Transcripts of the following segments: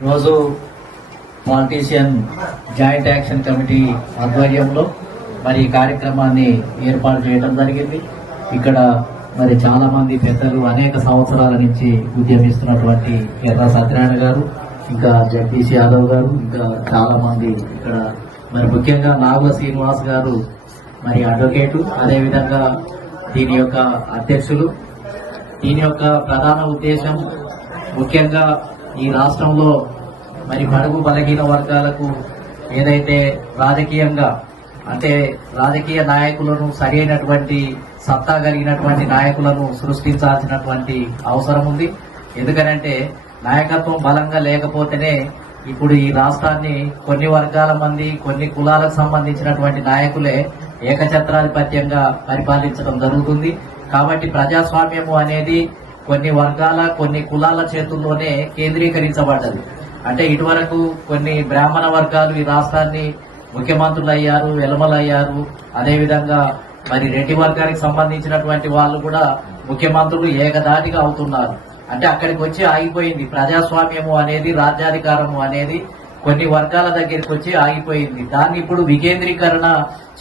ఈరోజు politician joint action committee ఆధ్వర్యంలో మరి ఈ కార్యక్రమాన్ని ఏర్పాటు చేయడం జరిగింది. ఇక్కడ మరి చాలా మంది పెద్దలు అనేక సంవత్సరాల నుంచి ఉద్యమిస్తున్నటువంటి ఎర్ర సత్యనారాయణ గారు ఇంకా జగదీష్ యాదవ్ గారు ఇంకా చాలా మంది ఇక్కడ మరి ముఖ్యంగా నాగుల శ్రీనివాస్ గారు మరి అడ్వకేటు అదేవిధంగా దీని యొక్క అధ్యక్షులు. దీని యొక్క ప్రధాన ఉద్దేశం ముఖ్యంగా ఈ రాష్ట్రంలో మరి బడుగు బలహీన వర్గాలకు ఏదైతే రాజకీయంగా అంటే రాజకీయ నాయకులను సరైనటువంటి సత్తా కలిగినటువంటి నాయకులను సృష్టించాల్సినటువంటి అవసరం ఉంది. ఎందుకనంటే నాయకత్వం బలంగా లేకపోతేనే ఇప్పుడు ఈ రాష్ట్రాన్ని కొన్ని వర్గాల మంది కొన్ని కులాలకు సంబంధించినటువంటి నాయకులే ఏకఛత్రాధిపత్యంగా పరిపాలించడం జరుగుతుంది. కాబట్టి ప్రజాస్వామ్యము అనేది కొన్ని వర్గాల కొన్ని కులాల చేతుల్లోనే కేంద్రీకరించబడ్డది. అంటే ఇటువరకు కొన్ని బ్రాహ్మణ వర్గాలు ఈ రాష్ట్రాన్ని ముఖ్యమంత్రులు అయ్యారు వెలమలు అయ్యారు అదేవిధంగా మరి రెడ్డి వర్గానికి సంబంధించినటువంటి వాళ్ళు కూడా ముఖ్యమంత్రులు ఏకదాటిగా అవుతున్నారు. అంటే అక్కడికి వచ్చి ఆగిపోయింది. ప్రజాస్వామ్యము అనేది రాజ్యాధికారము అనేది కొన్ని వర్గాల దగ్గరికి వచ్చి ఆగిపోయింది. దాన్ని ఇప్పుడు వికేంద్రీకరణ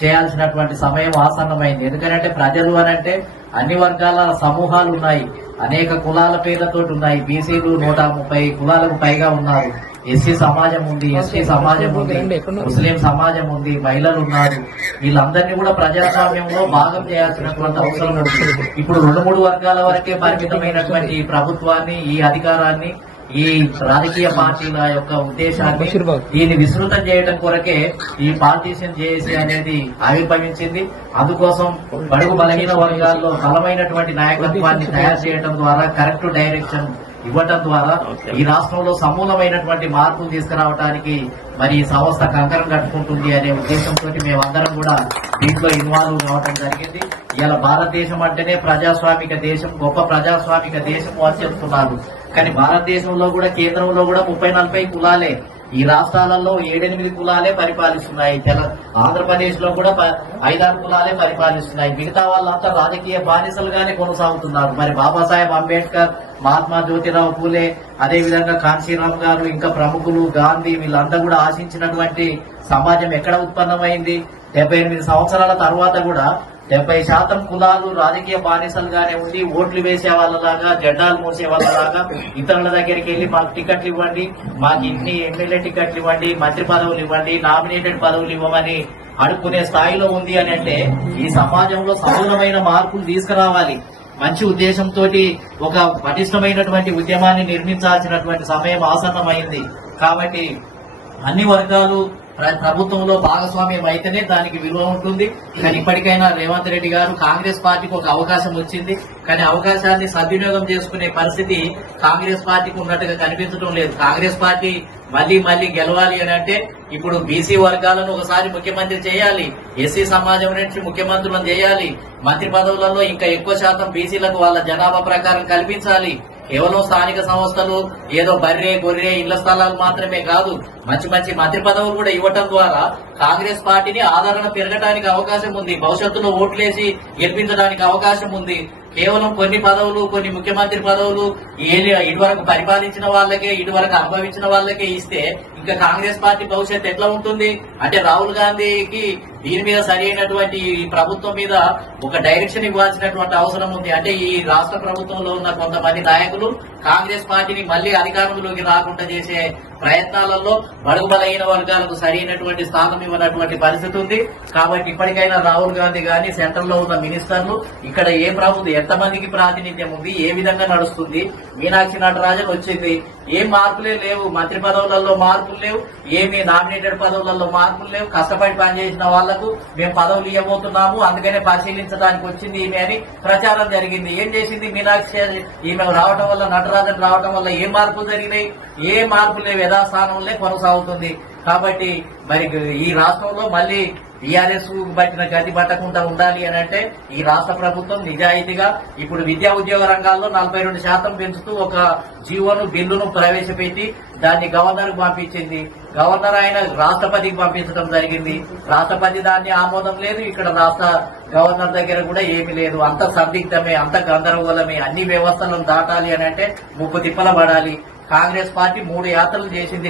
చేయాల్సినటువంటి సమయం ఆసన్నమైంది. ఎందుకంటే ప్రజలు అనంటే అన్ని వర్గాల సమూహాలు ఉన్నాయి. అనేక కులాల పేర్లతో ఉన్నాయి. బీసీలు నూట ముప్పై కులాలకు పైగా ఉన్నారు. ఎస్సీ సమాజం ఉంది ఎస్టీ సమాజం ఉంది ముస్లిం సమాజం ఉంది మహిళలు ఉన్నారు. వీళ్ళందరినీ కూడా ప్రజాస్వామ్యంలో భాగం చేయాల్సినటువంటి అవసరం ఉంది. ఇప్పుడు రెండు మూడు వర్గాల వరకే పరిమితమైనటువంటి ఈ ప్రభుత్వాన్ని ఈ అధికారాన్ని ఈ రాజకీయ పార్టీల యొక్క ఉద్దేశాన్ని దీన్ని విస్తృతం చేయడం కొరకే ఈ పార్టీషన్ జేఏసీ అనేది ఆవిర్భవించింది. అందుకోసం బడుగు బలహీన వర్గాల్లో బలమైనటువంటి నాయకత్వాన్ని తయారు చేయడం ద్వారా కరెక్ట్ డైరెక్షన్ ఇవ్వటం ద్వారా ఈ రాష్ట్రంలో సమూలమైనటువంటి మార్పులు తీసుకురావడానికి మరి ఈ సంస్థ కంకరం కట్టుకుంటుంది అనే ఉద్దేశంతో మేమందరం కూడా దీంట్లో ఇన్వాల్వ్ కావడం జరిగింది. ఇలా భారతదేశం అంటేనే ప్రజాస్వామిక దేశం గొప్ప ప్రజాస్వామిక దేశం అని చెప్తున్నారు కానీ భారతదేశంలో కూడా కేంద్రంలో కూడా ముప్పై నలభై కులాలే. ఈ రాష్ట్రాలలో ఏడెనిమిది కులాలే పరిపాలిస్తున్నాయి. తెల ఆంధ్రప్రదేశ్లో కూడా ప- ఐదారు కులాలే పరిపాలిస్తున్నాయి. మిగతా వాళ్ళంతా రాజకీయ బానిసలుగానే కొనసాగుతున్నారు. మరి బాబాసాహెబ్ అంబేద్కర్ మహాత్మా జ్యోతిరావు పూలే అదే విధంగా కాంశీరామ్ గారు ఇంకా ప్రముఖులు గాంధీ వీళ్ళంతా కూడా ఆశించినటువంటి సమాజం ఎక్కడ ఉత్పన్నమైంది? డెబ్బై ఎనిమిది సంవత్సరాల తర్వాత కూడా డెబ్బై శాతం కులాలు రాజకీయ బానిసలుగానే ఉండి ఓట్లు వేసే వాళ్ళలాగా జెండాలు మోసే వాళ్ళలాగా ఇతరుల దగ్గరికి వెళ్ళి మాకు టికెట్లు ఇవ్వండి మాకు ఇన్ని ఎమ్మెల్యే టికెట్లు ఇవ్వండి మంత్రి పదవులు ఇవ్వండి నామినేటెడ్ పదవులు ఇవ్వమని అడుక్కునే స్థాయిలో ఉంది అని అంటే ఈ సమాజంలో సమూలమైన మార్పులు తీసుకురావాలి. మంచి ఉద్దేశంతో ఒక పటిష్టమైనటువంటి ఉద్యమాన్ని నిర్మించాల్సినటువంటి సమయం ఆసన్నమైంది. కాబట్టి అన్ని వర్గాలు ప్రభుత్వంలో భాగస్వామ్యం అయితేనే దానికి విలువ ఉంటుంది. కానీ ఇప్పటికైనా రేవంత్ రెడ్డి గారు కాంగ్రెస్ పార్టీకి ఒక అవకాశం వచ్చింది. కానీ అవకాశాన్ని సద్వినియోగం చేసుకునే పరిస్థితి కాంగ్రెస్ పార్టీకి ఉన్నట్టుగా కనిపించడం లేదు. కాంగ్రెస్ పార్టీ మళ్ళీ మళ్ళీ గెలవాలి అని అంటే ఇప్పుడు బీసీ వర్గాలను ఒకసారి ముఖ్యమంత్రి చేయాలి. ఎస్సీ సమాజం నుంచి ముఖ్యమంత్రులను చేయాలి. మంత్రి పదవులలో ఇంకా ఎక్కువ శాతం బీసీలకు వాళ్ళ జనాభా ప్రకారం కల్పించాలి. కేవలం స్థానిక సంస్థలు ఏదో బర్రె గొర్రె ఇళ్ళ స్థలాలు మాత్రమే కాదు మంచి మంచి మంత్రి పదవులు కూడా ఇవ్వటం ద్వారా కాంగ్రెస్ పార్టీని ఆదరణ పెరగడానికి అవకాశం ఉంది. భవిష్యత్తులో ఓట్లేసి గెలిపించడానికి అవకాశం ఉంది. కేవలం కొన్ని పదవులు కొన్ని ముఖ్యమంత్రి పదవులు ఇటువరకు పరిపాలించిన వాళ్ళకే ఇటువరకు అనుభవించిన వాళ్ళకే ఇస్తే ఇంకా కాంగ్రెస్ పార్టీ భవిష్యత్తు ఎట్లా ఉంటుంది? అంటే రాహుల్ గాంధీకి దీని మీద సరైనటువంటి ప్రభుత్వం మీద ఒక డైరెక్షన్ ఇవ్వాల్సినటువంటి అవసరం ఉంది. అంటే ఈ రాష్ట్ర ప్రభుత్వంలో ఉన్న కొంతమంది నాయకులు కాంగ్రెస్ పార్టీని మళ్ళీ అధికారంలోకి రాకుండా చేసే ప్రయత్నాలలో బడుగు బలహీన వర్గాలకు సరైనటువంటి స్థానం ఇవ్వనటువంటి పరిస్థితి ఉంది. కాబట్టి ఇప్పటికైనా రాహుల్ గాంధీ గాని సెంట్రల్లో ఉన్న మినిస్టర్లు ఇక్కడ ఏ ప్రభుత్వం ఎంతమందికి ప్రాతినిధ్యం ఉంది ఏ విధంగా నడుస్తుంది మీనాక్షి నటరాజన్ వచ్చింది ఏం మార్పులే లేవు మంత్రి పదవులలో మార్పులు లేవు ఏమి నామినేటెడ్ పదవులలో మార్పులు లేవు కష్టపడి పనిచేసిన వాళ్ళకు మేము పదవులు ఇవ్వబోతున్నాము అందుకనే పరిశీలించడానికి వచ్చింది ఈమె అని ప్రచారం జరిగింది. ఏం చేసింది మీనాక్షి? ఈమె రావటం వల్ల నటరాజన్ రావటం వల్ల ఏ మార్పులు జరిగినాయి? ఏ మార్పులు లేవు? యథాస్థానంలో కొనసాగుతుంది. కాబట్టి మరి ఈ రాష్ట్రంలో మళ్ళీ టీఆర్ఎస్ పట్టిన గతి పట్టకుండా ఉండాలి అని అంటే ఈ రాష్ట్ర ప్రభుత్వం నిజాయితీగా ఇప్పుడు విద్యా ఉద్యోగ రంగాల్లో నలభై రెండు శాతం పెంచుతూ ఒక జీవోను బిల్లును ప్రవేశపెట్టి దాన్ని గవర్నర్ పంపించింది. గవర్నర్ ఆయన రాష్ట్రపతికి పంపించడం జరిగింది. రాష్ట్రపతి దాన్ని ఆమోదం లేదు. ఇక్కడ రాష్ట్ర గవర్నర్ దగ్గర కూడా ఏమీ లేదు. అంత సందిగ్ధమే అంత గందరగోళమే అన్ని వ్యవస్థలను దాటాలి అని అంటే ముప్పు తిప్పల పడాలి కాంగ్రెస్ పార్టీ మూడు యాత్రలు చేసింది